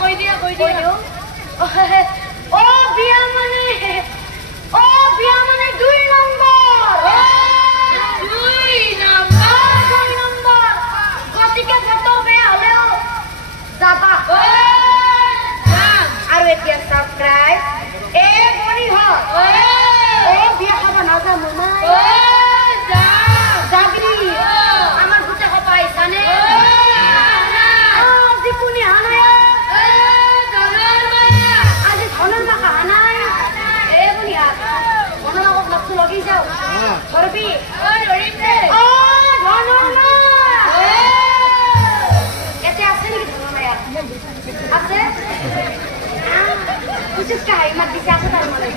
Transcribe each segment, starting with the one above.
কৈ দিয়া ও বিয়া মানে 2 নম্বৰ গতিকে যত বেয়া হলেও যাবা আৰু এতিয়া সাবস্ক্ৰাইব বনি হয় বিয়া খাব নাযাম যাবি আমাৰ গোটে সবাই জানে কোনে হানায় আজি ধনৰ মাকা হানায় বনি মনৰ লগত লাগতো লাগি যাও ধৰবি ধৰিম দে ধনৰ মা এতে আছে নেকি ধনৰ মায়া আছে বিশেষ কাহিনী মাত দিছে আছে তাৰ মানে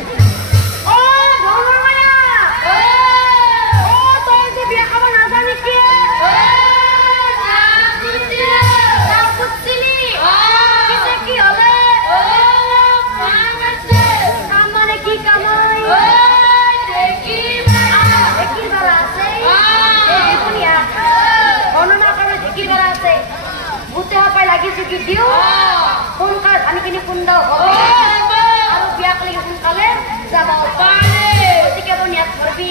ধনৰ মায়া তই যে বিয়া খাব নাজানি কি লাগিছে কি দিও সোনকালে ধানি কিনি কুন্দাও হবে আৰু বিয়া কলি সোনকালে যাবা পাৰে গতিকে বনিয়া ধৰবি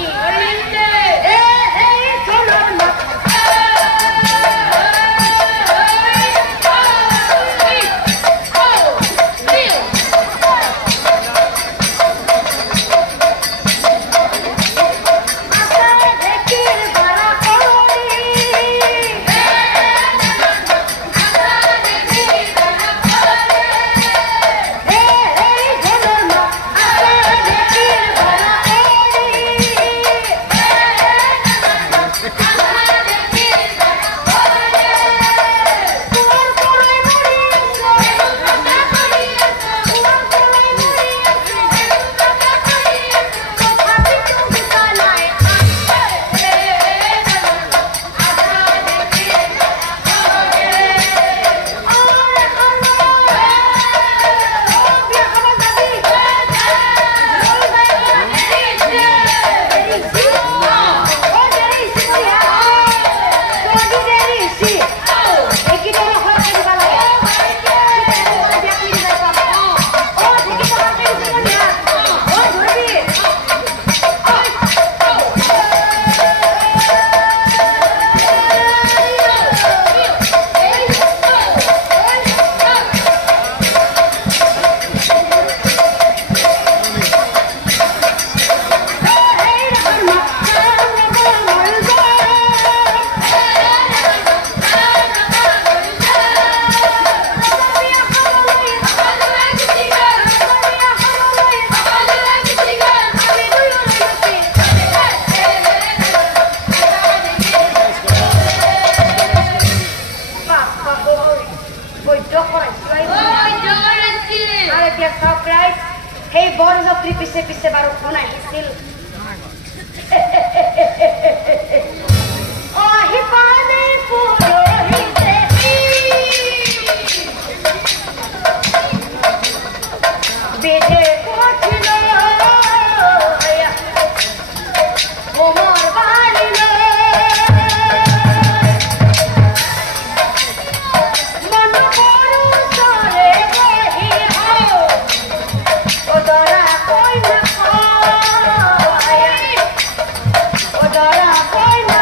সেই বৰ যাত্ৰী পিছে পিছে বাৰু কোন আহিছিল আহিপানে পুৰোহিতে বেদে পঠিল কোমর বালিল মন পরুষরে বহি ওদরা কই না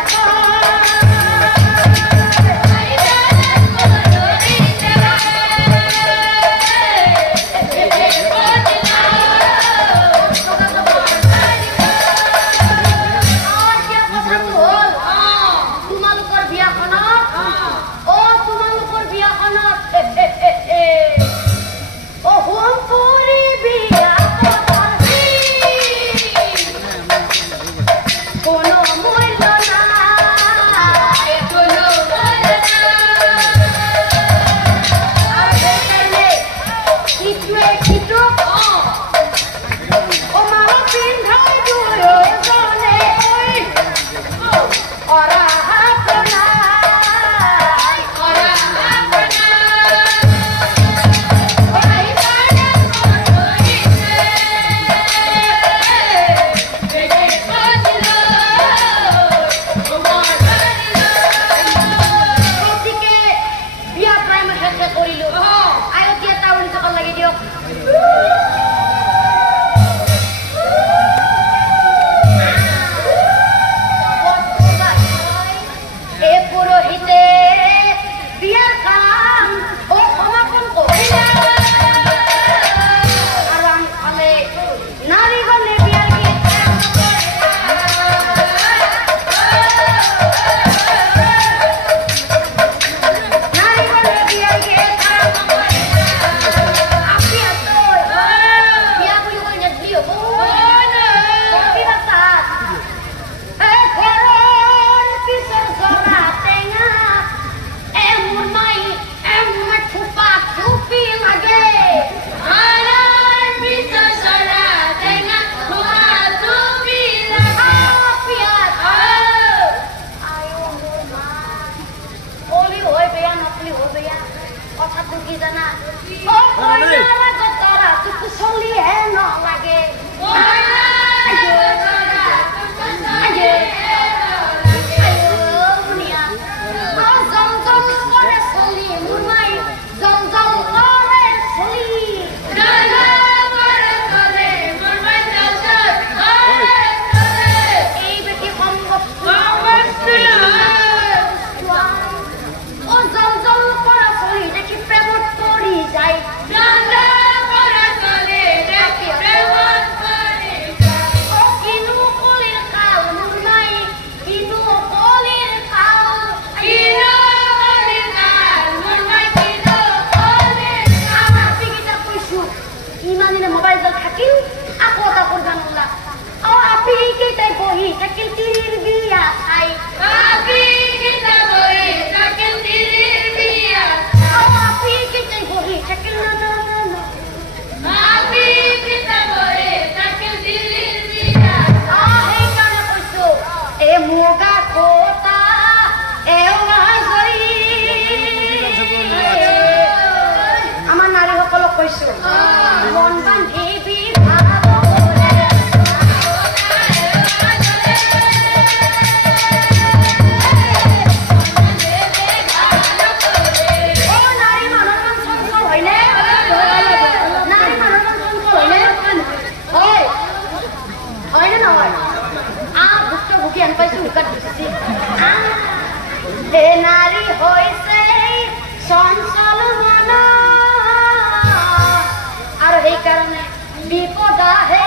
হে নারী হইছে চঞ্চল মন আর এই কারণে বিপদ আহে